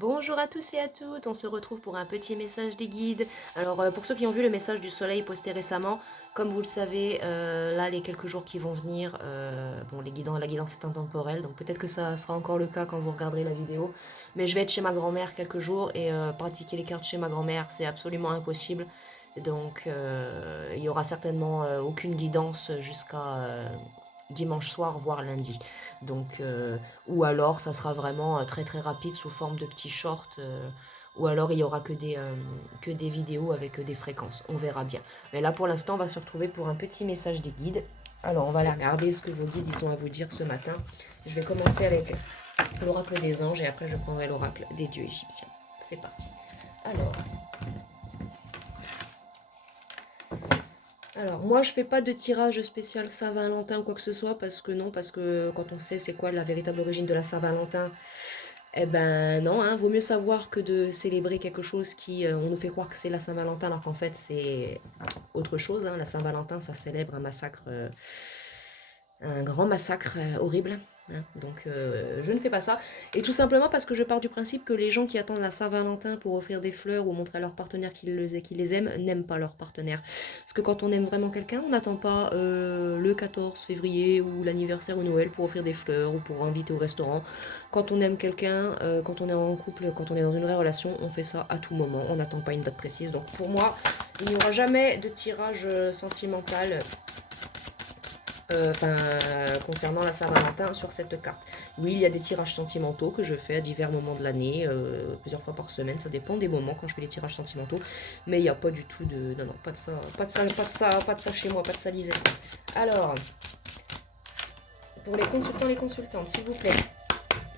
Bonjour à tous et à toutes, on se retrouve pour un petit message des guides. Alors pour ceux qui ont vu le message du soleil posté récemment, comme vous le savez, là les quelques jours qui vont venir, bon la guidance est intemporelle, donc peut-être que ça sera encore le cas quand vous regarderez la vidéo, mais je vais être chez ma grand-mère quelques jours et pratiquer les cartes chez ma grand-mère, c'est absolument impossible. Donc il y aura certainement aucune guidance jusqu'à dimanche soir, voire lundi. Donc ou alors ça sera vraiment très très rapide sous forme de petits shorts, ou alors il y aura que des vidéos avec des fréquences, on verra bien. Mais là pour l'instant on va se retrouver pour un petit message des guides. Alors on va aller regarder ce que vos guides ils ont à vous dire ce matin. Je vais commencer avec l'oracle des anges et après je prendrai l'oracle des dieux égyptiens. C'est parti. Alors, alors, moi je fais pas de tirage spécial Saint-Valentin ou quoi que ce soit parce que non, parce que quand on sait c'est quoi la véritable origine de la Saint-Valentin, eh ben non, hein, vaut mieux savoir que de célébrer quelque chose qui, on nous fait croire que c'est la Saint-Valentin alors qu'en fait c'est autre chose, hein. La Saint-Valentin, ça célèbre un massacre, un grand massacre horrible, hein. Donc je ne fais pas ça. Et tout simplement parce que je pars du principe que les gens qui attendent la Saint-Valentin pour offrir des fleurs ou montrer à leur partenaire qu'ils les aiment, n'aiment pas leur partenaire. Parce que quand on aime vraiment quelqu'un, on n'attend pas le 14 février ou l'anniversaire ou Noël pour offrir des fleurs ou pour inviter au restaurant. Quand on aime quelqu'un, quand on est en couple, quand on est dans une vraie relation, on fait ça à tout moment. On n'attend pas une date précise. Donc pour moi, il n'y aura jamais de tirage sentimental concernant la Saint-Valentin sur cette carte. Oui, il y a des tirages sentimentaux que je fais à divers moments de l'année, plusieurs fois par semaine, ça dépend des moments quand je fais les tirages sentimentaux, mais il n'y a pas du tout de... Non, non, pas de ça, pas de ça, pas de ça, pas de ça chez moi, pas de ça Lisette. Alors, pour les consultants, les consultantes, s'il vous plaît,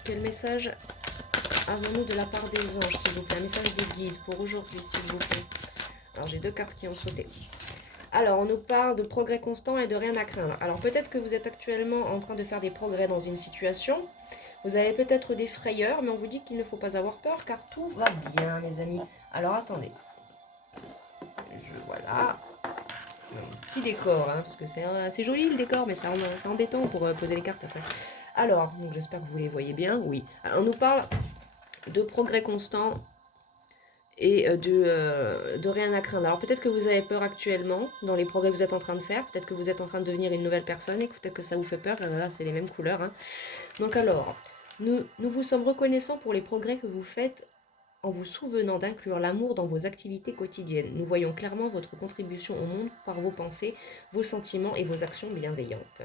quel message avons-nous de la part des anges, s'il vous plaît? Un message des guides pour aujourd'hui, s'il vous plaît. Alors, j'ai deux cartes qui ont sauté. Alors, on nous parle de progrès constant et de rien à craindre. Alors, peut-être que vous êtes actuellement en train de faire des progrès dans une situation. Vous avez peut-être des frayeurs, mais on vous dit qu'il ne faut pas avoir peur car tout va bien, les amis. Alors, attendez. Voilà. Un petit décor, hein, parce que c'est joli le décor, mais c'est embêtant pour poser les cartes après. Alors, donc j'espère que vous les voyez bien. Oui. Alors, on nous parle de progrès constant et de rien à craindre. Alors peut-être que vous avez peur actuellement dans les progrès que vous êtes en train de faire, peut-être que vous êtes en train de devenir une nouvelle personne et peut-être que ça vous fait peur, et là c'est les mêmes couleurs, hein. Donc alors, nous vous sommes reconnaissants pour les progrès que vous faites en vous souvenant d'inclure l'amour dans vos activités quotidiennes. Nous voyons clairement votre contribution au monde par vos pensées, vos sentiments et vos actions bienveillantes.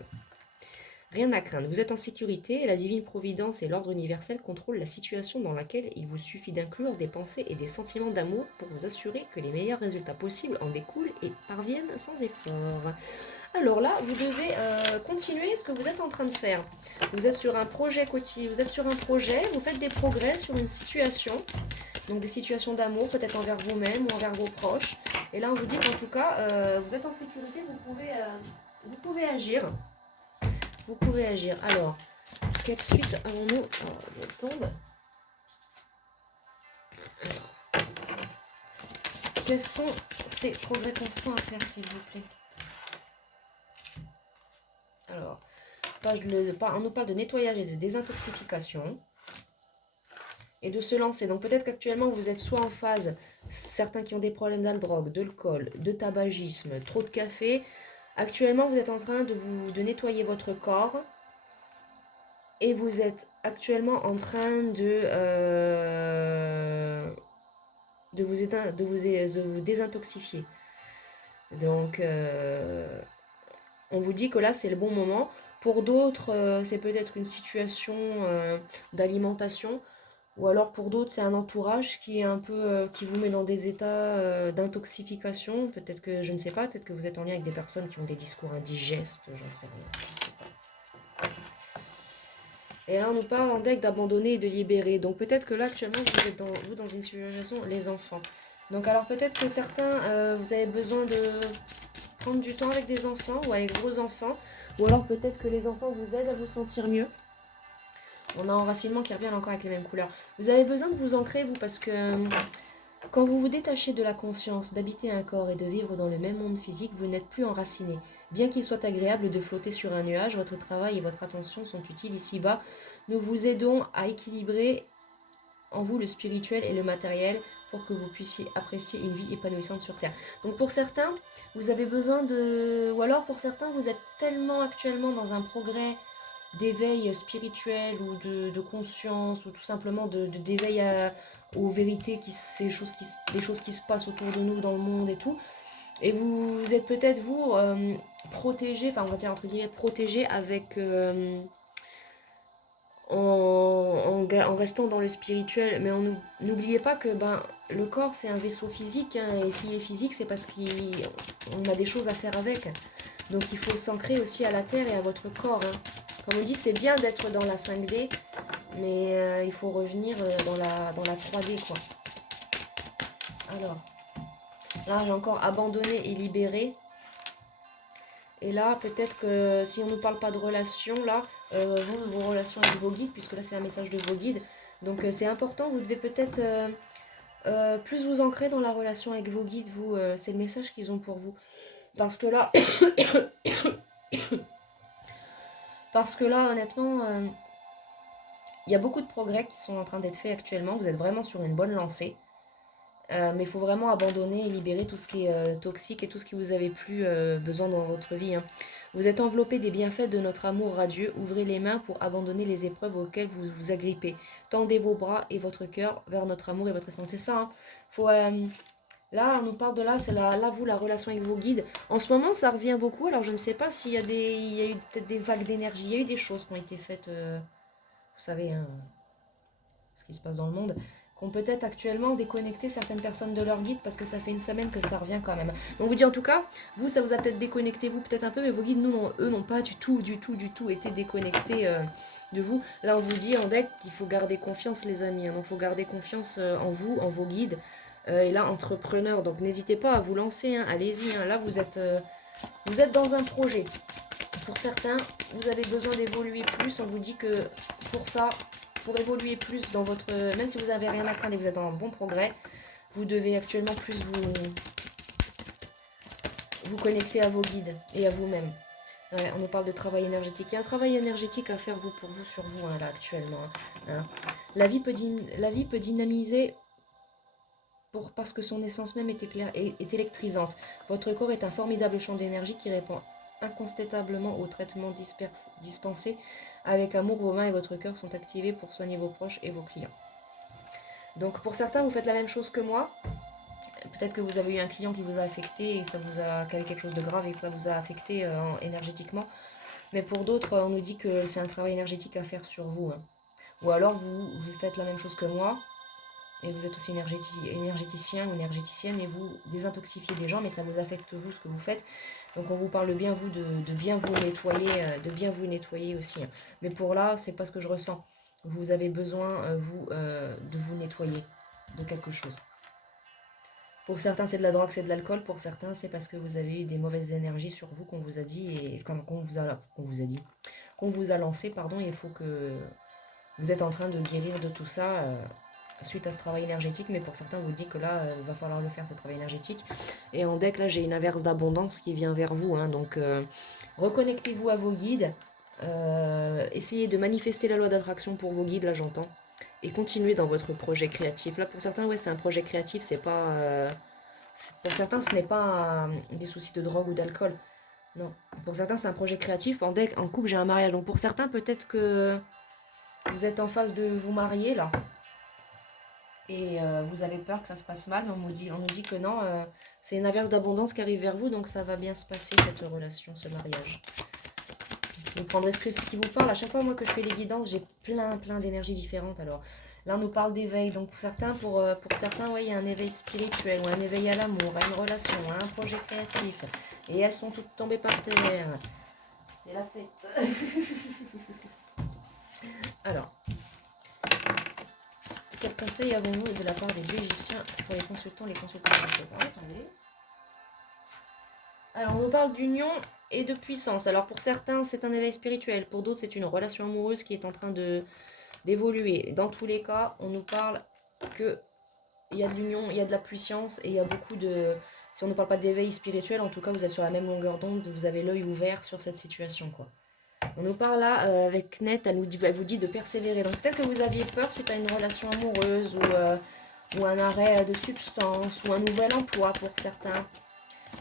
Rien à craindre, vous êtes en sécurité et la divine providence et l'ordre universel contrôlent la situation dans laquelle il vous suffit d'inclure des pensées et des sentiments d'amour pour vous assurer que les meilleurs résultats possibles en découlent et parviennent sans effort. Alors là, vous devez continuer ce que vous êtes en train de faire. Vous êtes sur un projet quotidien, vous êtes sur un projet, vous faites des progrès sur une situation, donc des situations d'amour peut-être envers vous-même ou envers vos proches. Et là, on vous dit qu'en tout cas, vous êtes en sécurité, vous pouvez agir. Vous pouvez agir. Alors, quelle suite avons-nous? Oh, elle tombe. Quels sont ces progrès constants à faire, s'il vous plaît? Alors, on nous parle de nettoyage et de désintoxication et de se lancer. Donc peut-être qu'actuellement vous êtes soit en phase, certains qui ont des problèmes d'alcool, de tabagisme, trop de café. Actuellement, vous êtes en train de nettoyer votre corps et vous êtes actuellement en train de vous désintoxifier. Donc, on vous dit que là, c'est le bon moment. Pour d'autres, c'est peut-être une situation d'alimentation. Ou alors pour d'autres, c'est un entourage qui est un peu, qui vous met dans des états d'intoxication. Peut-être que, je ne sais pas, peut-être que vous êtes en lien avec des personnes qui ont des discours indigestes, j'en sais rien, je sais pas. Et là, on nous parle en deck d'abandonner et de libérer. Donc peut-être que là, actuellement, vous êtes dans une situation, les enfants. Donc alors peut-être que certains, vous avez besoin de prendre du temps avec des enfants ou avec vos enfants. Ou alors peut-être que les enfants vous aident à vous sentir mieux. On a enracinement qui revient encore avec les mêmes couleurs. Vous avez besoin de vous ancrer, vous, parce que quand vous vous détachez de la conscience, d'habiter un corps et de vivre dans le même monde physique, vous n'êtes plus enraciné. Bien qu'il soit agréable de flotter sur un nuage, votre travail et votre attention sont utiles ici-bas. Nous vous aidons à équilibrer en vous le spirituel et le matériel pour que vous puissiez apprécier une vie épanouissante sur Terre. Donc pour certains, vous avez besoin de... Ou alors pour certains, vous êtes tellement actuellement dans un progrès d'éveil spirituel ou de conscience ou tout simplement d'éveil aux vérités, les choses qui se passent autour de nous dans le monde et tout. Et vous êtes peut-être, vous, protégé, enfin on va dire entre guillemets protégé avec... en restant dans le spirituel, mais n'oubliez pas que le corps c'est un vaisseau physique, hein, et s'il est physique c'est parce qu'on a des choses à faire avec. Donc il faut s'ancrer aussi à la terre et à votre corps. Hein. Comme on dit, c'est bien d'être dans la 5D, mais il faut revenir dans la 3D quoi. Alors, là j'ai encore abandonné et libéré. Et là, peut-être que si on ne nous parle pas de relations, là, vos relations avec vos guides, puisque là c'est un message de vos guides. Donc c'est important, vous devez peut-être plus vous ancrer dans la relation avec vos guides, vous, c'est le message qu'ils ont pour vous. Parce que là, honnêtement, il y a beaucoup de progrès qui sont en train d'être faits actuellement, vous êtes vraiment sur une bonne lancée. Mais il faut vraiment abandonner et libérer tout ce qui est toxique et tout ce qui vous avez plus besoin dans votre vie. Hein. Vous êtes enveloppé des bienfaits de notre amour radieux. Ouvrez les mains pour abandonner les épreuves auxquelles vous vous agrippez. Tendez vos bras et votre cœur vers notre amour et votre essence. C'est ça. Hein. Faut, là, on nous parle de là, c'est là, vous, la relation avec vos guides. En ce moment, ça revient beaucoup. Alors, je ne sais pas s'il y a il y a eu peut-être des vagues d'énergie. Il y a eu des choses qui ont été faites, vous savez, hein, ce qui se passe dans le monde, qui ont peut-être actuellement déconnecté certaines personnes de leur guide parce que ça fait une semaine que ça revient quand même. Donc vous dit en tout cas, vous ça vous a peut-être déconnecté vous peut-être un peu, mais vos guides, eux n'ont pas du tout été déconnectés de vous. Là on vous dit en deck qu'il faut garder confiance les amis, hein, donc il faut garder confiance en vous, en vos guides. Et là entrepreneur, donc n'hésitez pas à vous lancer, hein, allez-y, hein, là vous êtes dans un projet. Pour certains, vous avez besoin d'évoluer plus, on vous dit que pour ça, pour évoluer plus dans votre... Même si vous n'avez rien à craindre et vous êtes en bon progrès, vous devez actuellement plus vous connecter à vos guides et à vous-même. Ouais, on nous parle de travail énergétique. Il y a un travail énergétique à faire pour vous, sur vous, hein, là, actuellement. Hein. La vie peut dynamiser parce que son essence même est électrisante. Votre corps est un formidable champ d'énergie qui répond incontestablement aux traitements dispensés. Avec amour, vos mains et votre cœur sont activés pour soigner vos proches et vos clients. Donc pour certains, vous faites la même chose que moi. Peut-être que vous avez eu un client qui vous a affecté et qui avait quelque chose de grave et ça vous a affecté énergétiquement. Mais pour d'autres, on nous dit que c'est un travail énergétique à faire sur vous. Hein. Ou alors vous faites la même chose que moi et vous êtes aussi énergéticien ou énergéticienne et vous désintoxifiez des gens, mais ça vous affecte vous, ce que vous faites. Donc on vous parle bien vous de bien vous nettoyer aussi. Hein. Mais pour là, c'est pas ce que je ressens. Vous avez besoin, de vous nettoyer de quelque chose. Pour certains, c'est de la drogue, c'est de l'alcool. Pour certains, c'est parce que vous avez eu des mauvaises énergies sur vous qu'on vous a dit et qu'on vous a lancé, pardon. Et il faut que vous êtes en train de guérir de tout ça suite à ce travail énergétique. Mais pour certains, vous dites que là, il va falloir le faire, ce travail énergétique. Et en deck, là, j'ai une inverse d'abondance qui vient vers vous. Hein, donc, reconnectez-vous à vos guides. Essayez de manifester la loi d'attraction pour vos guides, là, j'entends. Et continuez dans votre projet créatif. Là, pour certains, ouais, c'est un projet créatif. C'est pas... pour certains, ce n'est pas des soucis de drogue ou d'alcool. Non. Pour certains, c'est un projet créatif. En deck, en couple, j'ai un mariage. Donc, pour certains, peut-être que vous êtes en phase de vous marier, là. Et vous avez peur que ça se passe mal, mais on nous dit que non, c'est une inverse d'abondance qui arrive vers vous, donc ça va bien se passer cette relation, ce mariage. Vous prendrez ce qui vous parle. À chaque fois moi que je fais les guidances, j'ai plein d'énergies différentes. Alors là on nous parle d'éveil, donc pour certains ouais, il y a un éveil spirituel, ou un éveil à l'amour, à une relation, à un projet créatif. Et elles sont toutes tombées par terre. C'est la fête. Alors. Quel conseil avons-nous de la part des dieux égyptiens pour les consultants attendez. Alors, on nous parle d'union et de puissance. Alors, pour certains, c'est un éveil spirituel. Pour d'autres, c'est une relation amoureuse qui est en train d'évoluer. Dans tous les cas, on nous parle qu'il y a de l'union, il y a de la puissance et il y a beaucoup de... Si on ne parle pas d'éveil spirituel, en tout cas, vous êtes sur la même longueur d'onde, vous avez l'œil ouvert sur cette situation, quoi. On nous parle là, avec Net, elle vous dit de persévérer. Donc peut-être que vous aviez peur suite à une relation amoureuse ou un arrêt de substance ou un nouvel emploi pour certains.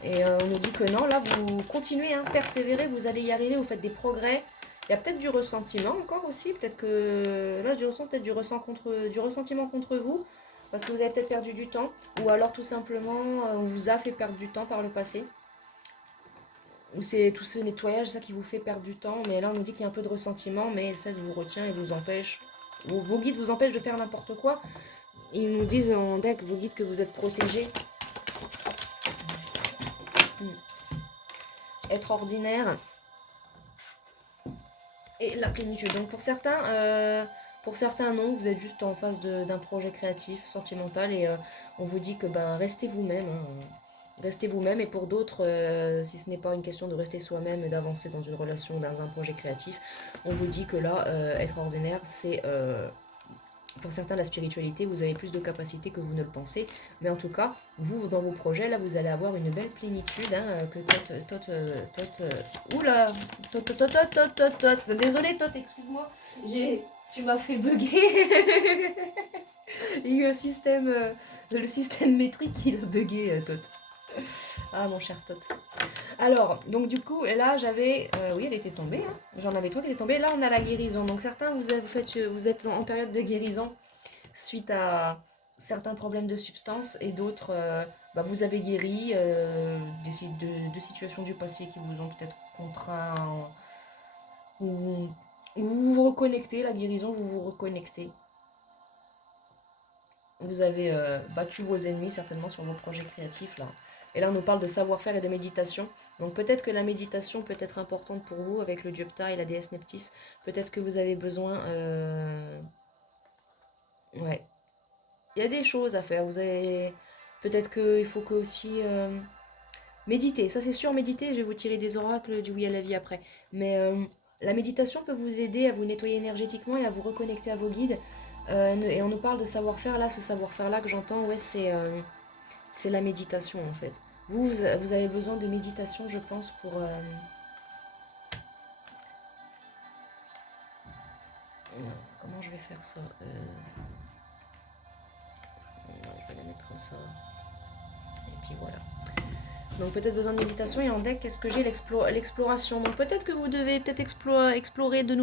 Et on nous dit que non, là vous continuez, hein, persévérez, vous allez y arriver, vous faites des progrès. Il y a peut-être du ressentiment encore aussi, peut-être que là je ressens peut-être du ressentiment contre vous, parce que vous avez peut-être perdu du temps, ou alors tout simplement on vous a fait perdre du temps par le passé. Ou c'est tout ce nettoyage, ça qui vous fait perdre du temps, mais là on nous dit qu'il y a un peu de ressentiment, mais ça vous retient et vous empêche, vos guides vous empêchent de faire n'importe quoi. Ils nous disent en deck, vos guides, que vous êtes protégés. Être ordinaire. Et la plénitude. Donc pour certains non, vous êtes juste en face d'un projet créatif, sentimental, et on vous dit que ben restez vous-même. Hein. Restez vous-même, et pour d'autres, si ce n'est pas une question de rester soi-même et d'avancer dans une relation, dans un projet créatif, on vous dit que là, être ordinaire, c'est pour certains la spiritualité, vous avez plus de capacités que vous ne le pensez, mais en tout cas, vous, dans vos projets, là, vous allez avoir une belle plénitude, hein, que oula, désolé Tot, excuse-moi, tu m'as fait bugger. Il y a eu un système, le système métrique qui a bugué, Tot. Ah mon cher Tot. Alors, donc du coup, là j'avais... oui, elle était tombée. Hein. J'en avais trois qui étaient tombées. Là, on a la guérison. Donc certains, vous êtes en période de guérison suite à certains problèmes de substance. Et d'autres, vous avez guéri de situations du passé qui vous ont peut-être contraint. Ou vous vous reconnectez. La guérison, vous vous reconnectez. Vous avez battu vos ennemis certainement sur vos projets créatifs là. Et là, on nous parle de savoir-faire et de méditation. Donc peut-être que la méditation peut être importante pour vous avec le dieu Ptah et la déesse Neptis. Peut-être que vous avez besoin... Ouais. Il y a des choses à faire. Vous avez... Peut-être qu'il faut que aussi... Méditer. Ça, c'est sûr, méditer. Je vais vous tirer des oracles du oui à la vie après. Mais la méditation peut vous aider à vous nettoyer énergétiquement et à vous reconnecter à vos guides. Et on nous parle de savoir-faire là. Ce savoir-faire là que j'entends, ouais, c'est la méditation en fait. Vous avez besoin de méditation, je pense, pour... Comment je vais faire ça Je vais la mettre comme ça. Et puis voilà. Donc peut-être besoin de méditation. Et en deck, qu'est-ce que j'ai? L'exploration. Donc peut-être que vous devez peut-être explorer de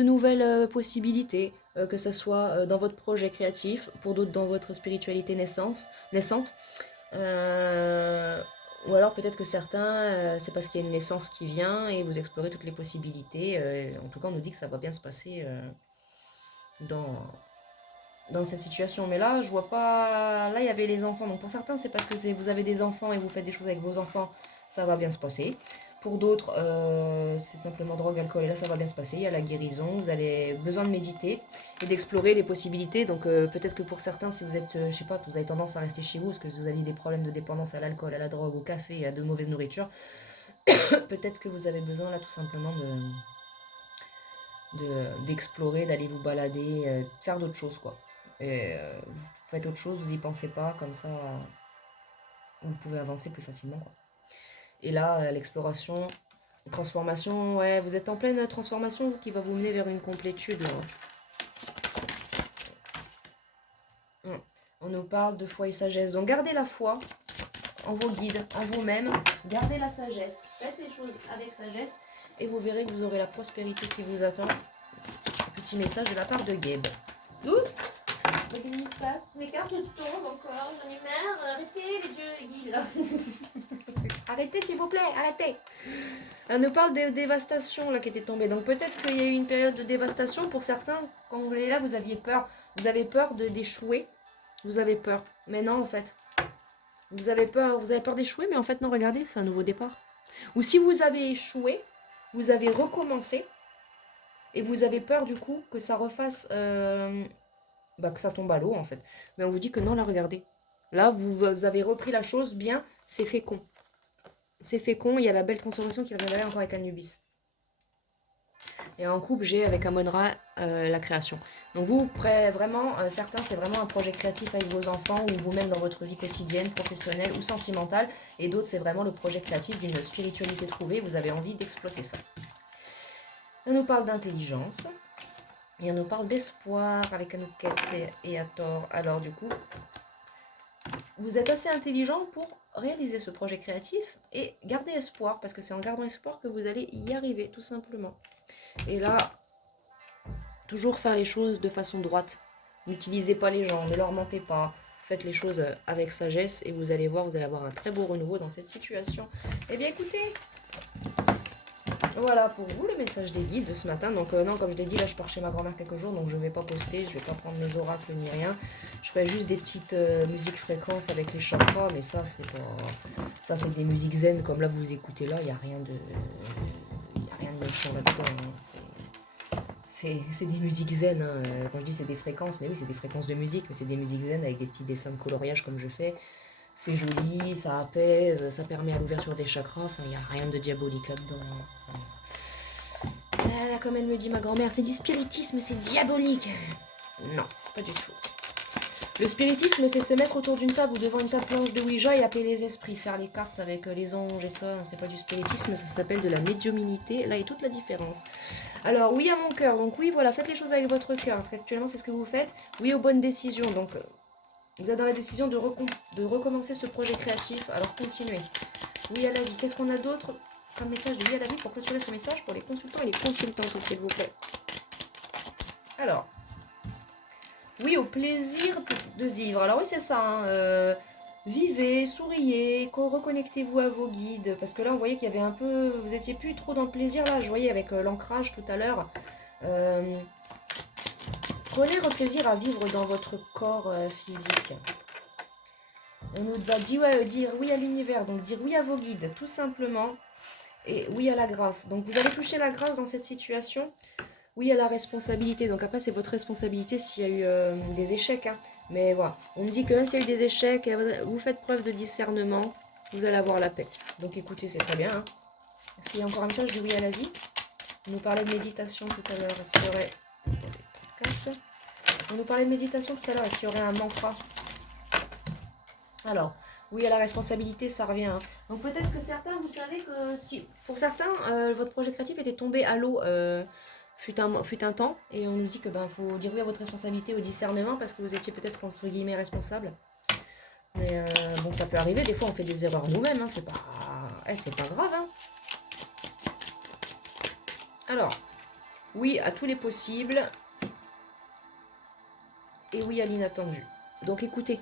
nouvelles possibilités. Que ce soit dans votre projet créatif, pour d'autres dans votre spiritualité naissante. Ou alors peut-être que certains, c'est parce qu'il y a une naissance qui vient et vous explorez toutes les possibilités. En tout cas, on nous dit que ça va bien se passer dans cette situation. Mais là, je vois pas... Là, il y avait les enfants. Donc pour certains, c'est parce que vous avez des enfants et vous faites des choses avec vos enfants, ça va bien se passer. Pour d'autres, c'est simplement drogue, alcool, et là ça va bien se passer, il y a la guérison, vous avez besoin de méditer et d'explorer les possibilités. Donc peut-être que pour certains, si vous êtes, je sais pas, vous avez tendance à rester chez vous parce que vous avez des problèmes de dépendance à l'alcool, à la drogue, au café, à de mauvaise nourriture, peut-être que vous avez besoin là tout simplement d'explorer, d'aller vous balader, de faire d'autres choses quoi. Et vous faites autre chose, vous y pensez pas, comme ça vous pouvez avancer plus facilement quoi. Et là, l'exploration, transformation, ouais, vous êtes en pleine transformation qui va vous mener vers une complétude. On nous parle de foi et sagesse. Donc gardez la foi en vos guides, en vous-même. Gardez la sagesse. Faites les choses avec sagesse et vous verrez que vous aurez la prospérité qui vous attend. Petit message de la part de Gabe. Qu'est-ce qui se passe? Mes cartes tombent encore, j'en ai marre. Arrêtez les dieux, les guides. Arrêtez s'il vous plaît, arrêtez. On nous parle de dévastation là qui était tombée. Donc peut-être qu'il y a eu une période de dévastation pour certains. Quand vous êtes là, vous aviez peur. Vous avez peur d'échouer. Vous avez peur. Mais non en fait. Vous avez peur d'échouer, mais en fait non, regardez, c'est un nouveau départ. Ou si vous avez échoué, vous avez recommencé. Et vous avez peur du coup que ça refasse... que ça tombe à l'eau en fait. Mais on vous dit que non, là regardez. Là, vous avez repris la chose bien, c'est fécond. C'est fécond, il y a la belle transformation qui va venir encore avec Anubis. Et en couple, j'ai avec Amon-Ra la création. Donc vous, vraiment, certains, c'est vraiment un projet créatif avec vos enfants ou vous-même dans votre vie quotidienne, professionnelle ou sentimentale. Et d'autres, c'est vraiment le projet créatif d'une spiritualité trouvée. Vous avez envie d'exploiter ça. Elle nous parle d'intelligence. Et elle nous parle d'espoir avec Anouket et Hathor. Alors du coup, vous êtes assez intelligent pour réaliser ce projet créatif et garder espoir, parce que c'est en gardant espoir que vous allez y arriver, tout simplement. Et là, toujours faire les choses de façon droite. N'utilisez pas les gens, ne leur mentez pas. Faites les choses avec sagesse et vous allez voir, vous allez avoir un très beau renouveau dans cette situation. Eh bien écoutez, voilà pour vous le message des guides de ce matin. Donc non, comme je l'ai dit, là je pars chez ma grand-mère quelques jours, donc je ne vais pas poster, je ne vais pas prendre mes oracles ni rien. Je ferai juste des petites musiques fréquences avec les chakras, mais ça c'est pas... Ça c'est des musiques zen, comme là vous écoutez là, il n'y a rien de... Il n'y a rien de méchant là-dedans. Hein. C'est des musiques zen, hein. Quand je dis c'est des fréquences, mais oui c'est des fréquences de musique, mais c'est des musiques zen avec des petits dessins de coloriage comme je fais. C'est joli, ça apaise, ça permet à l'ouverture des chakras, enfin il n'y a rien de diabolique là-dedans. Là, comme elle me dit ma grand-mère, c'est du spiritisme, c'est diabolique. Non, pas du tout. Le spiritisme, c'est se mettre autour d'une table ou devant une table blanche de Ouija et appeler les esprits, faire les cartes avec les anges et ça. C'est pas du spiritisme, ça s'appelle de la médiumnité. Là est toute la différence. Alors, oui à mon cœur. Donc oui, voilà, faites les choses avec votre cœur. Parce qu'actuellement, c'est ce que vous faites. Oui aux bonnes décisions. Donc, vous êtes dans la décision de recommencer ce projet créatif. Alors, continuez. Oui à la vie. Qu'est-ce qu'on a d'autre comme message de oui à la vie pour clôturer ce message pour les consultants et les consultantes, s'il vous plaît. Alors... Oui, au plaisir de vivre. Alors oui, c'est ça. Hein, vivez, souriez, reconnectez-vous à vos guides. Parce que là, on voyait qu'il y avait un peu... Vous étiez plus trop dans le plaisir, là. Je voyais avec l'ancrage tout à l'heure. Prenez le plaisir à vivre dans votre corps physique. On nous a dit dire oui à l'univers. Donc dire oui à vos guides, tout simplement. Et oui à la grâce. Donc vous allez toucher la grâce dans cette situation. Oui à la responsabilité, donc après c'est votre responsabilité s'il y a eu des échecs, hein. Mais voilà, on me dit que même s'il y a eu des échecs, vous faites preuve de discernement, vous allez avoir la paix. Donc écoutez, c'est très bien. Hein. Est-ce qu'il y a encore un message de oui à la vie? On nous parlait de méditation tout à l'heure, est-ce qu'il y aurait... On nous parlait de méditation tout à l'heure, est-ce qu'il y aurait un mantra? Alors, oui à la responsabilité, ça revient. Hein. Donc peut-être que certains, vous savez que si... Pour certains, votre projet créatif était tombé à l'eau... Fut un temps, et on nous dit que faut dire oui à votre responsabilité, au discernement, parce que vous étiez peut-être entre guillemets responsable. Mais bon, ça peut arriver, des fois on fait des erreurs nous-mêmes, hein, c'est pas grave. Hein. Alors, oui à tous les possibles, et oui à l'inattendu. Donc écoutez,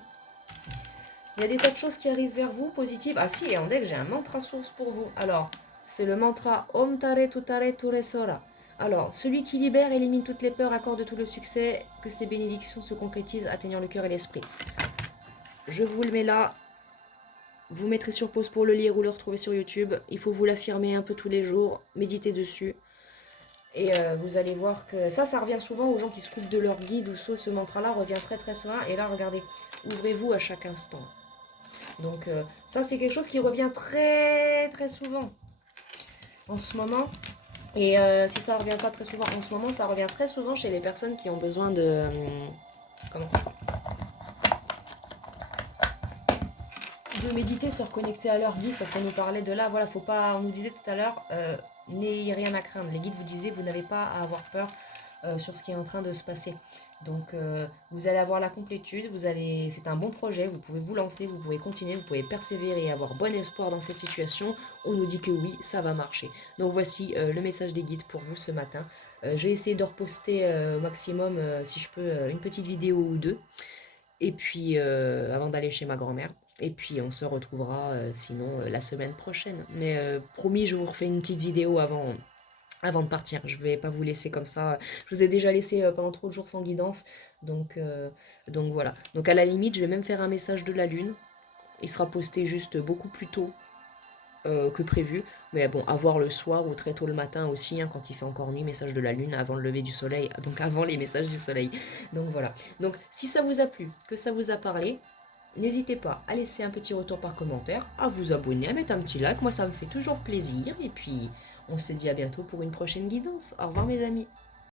il y a des tas de choses qui arrivent vers vous, positives. Ah si, et en deck, j'ai un mantra source pour vous. Alors, c'est le mantra Om Tare Tutare Ture Sora. Alors, celui qui libère, élimine toutes les peurs, accorde tout le succès, que ces bénédictions se concrétisent, atteignant le cœur et l'esprit. Je vous le mets là. Vous mettrez sur pause pour le lire ou le retrouver sur YouTube. Il faut vous l'affirmer un peu tous les jours, méditer dessus. Et vous allez voir que ça revient souvent aux gens qui se coupent de leur guide ou ce mantra-là revient très très souvent. Et là, regardez, ouvrez-vous à chaque instant. Donc ça, c'est quelque chose qui revient très très souvent en ce moment. Et si ça revient pas très souvent en ce moment, ça revient très souvent chez les personnes qui ont besoin de... de méditer, se reconnecter à leur guide, parce qu'on nous parlait de là, voilà, faut pas... On nous disait tout à l'heure, n'ayez rien à craindre. Les guides vous disaient, vous n'avez pas à avoir peur sur ce qui est en train de se passer. Donc vous allez avoir la complétude, c'est un bon projet, vous pouvez vous lancer, vous pouvez continuer, vous pouvez persévérer et avoir bon espoir dans cette situation. On nous dit que oui, ça va marcher. Donc voici le message des guides pour vous ce matin. Je vais essayer de reposter au maximum, si je peux, une petite vidéo ou deux. Et puis avant d'aller chez ma grand-mère. Et puis on se retrouvera sinon la semaine prochaine. Mais promis, je vous refais une petite vidéo avant de partir. Je vais pas vous laisser comme ça. Je vous ai déjà laissé pendant trop de jours sans guidance. Donc voilà. Donc à la limite, je vais même faire un message de la lune. Il sera posté juste beaucoup plus tôt que prévu. Mais bon, à voir le soir ou très tôt le matin aussi, hein, quand il fait encore nuit, message de la lune avant le lever du soleil. Donc avant les messages du soleil. Donc voilà. Donc si ça vous a plu, que ça vous a parlé, n'hésitez pas à laisser un petit retour par commentaire, à vous abonner, à mettre un petit like. Moi, ça me fait toujours plaisir. Et puis... on se dit à bientôt pour une prochaine guidance. Au revoir mes amis.